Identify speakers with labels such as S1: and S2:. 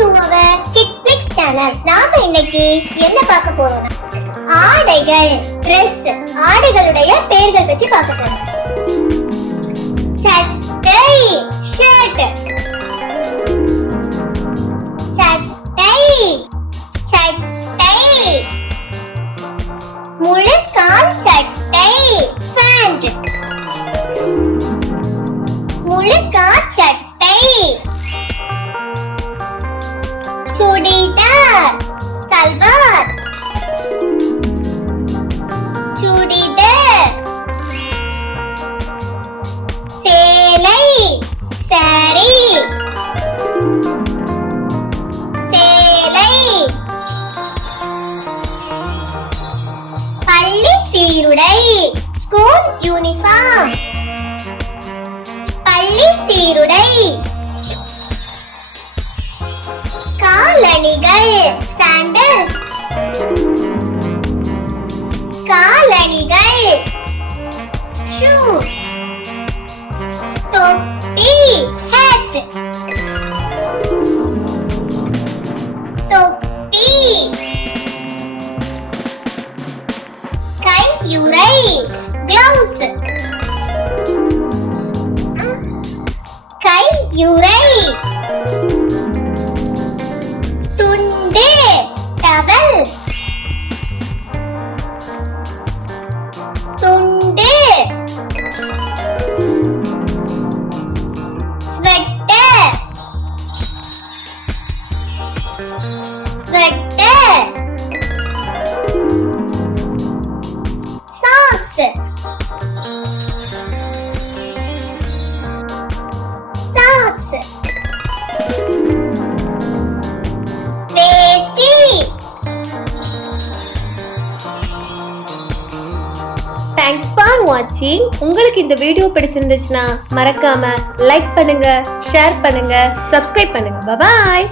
S1: To our kids channel நாம இன்னைக்கு என்ன பார்க்க போறோம்னா ஆடைகள் Dress ஆடைகளுடைய பெயர்கள் பற்றி பார்க்க போறோம். சட்டை ஷர்ட் சட்டை சட்டை முழு சீருடை ஸ்கூல் யூனிஃபார்ம் பள்ளி சீருடை. காலணிகள் சாண்டல் காலணிகள் ஷூ தொப்பி hat you right. Gloves. Six.
S2: Thanks for வாட்சிங் உங்களுக்கு இந்த வீடியோ பிடிச்சிருந்துச்சுன்னா மறக்காம லைக் பண்ணுங்க ஷேர் பண்ணுங்க சப்ஸ்கிரைப் பண்ணுங்க. பாய்